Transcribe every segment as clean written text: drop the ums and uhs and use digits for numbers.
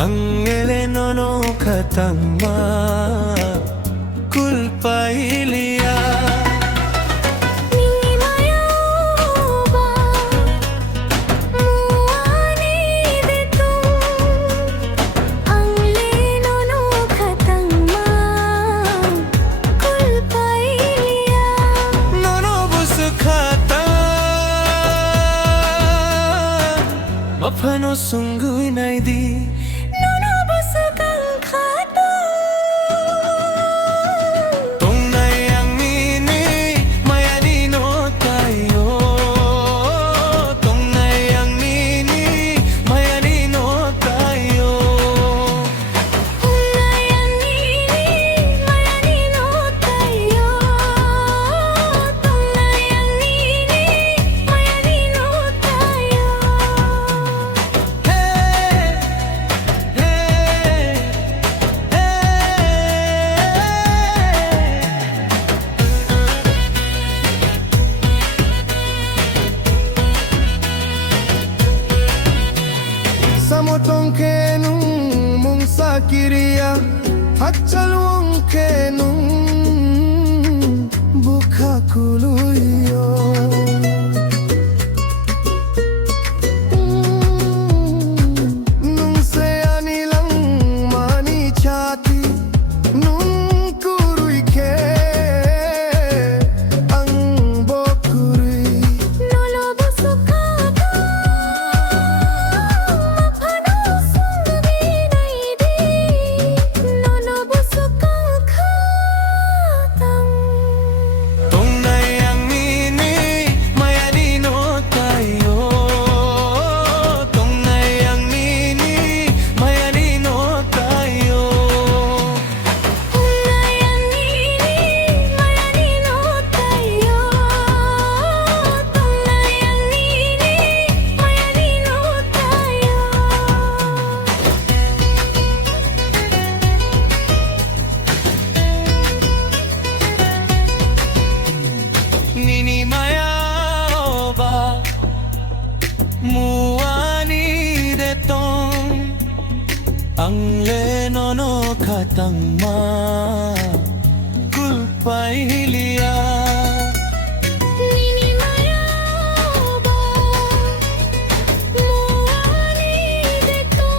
Ang elenono katangma kulpailia Mapano sungguh naidi Nono busukang kato Tong nayang mini mayani no tayo Tong nayang mini mayani no tayo Kung nayang nini mayani no tayo Kung nayang nini mayani no tayo Samotong kenung mong sakiria Hachalwang kenung buka kuluyo Nung saya nilang mani chati Nung kuruy ke ang bokuri Nono busukang mapano sungguh naidi Nono busukang katang Tong nayang mini mayani no tayo Tong nayang mini mayani no tayo Kung nayang nini mayani no tayo Kung nayang nini mayani no tayo Nini maya oba muani detong Ang lenono katangma kulpailia Nini maya ba muani dito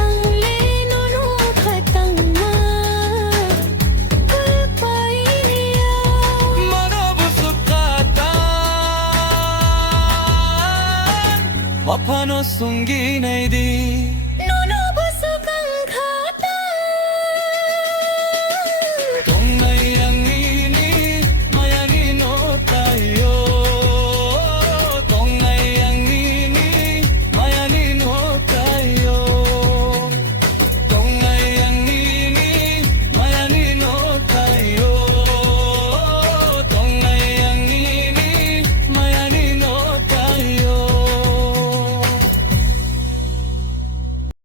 Ang lenono katangma kulpailia Manobusukatan Mapano sunggi naidi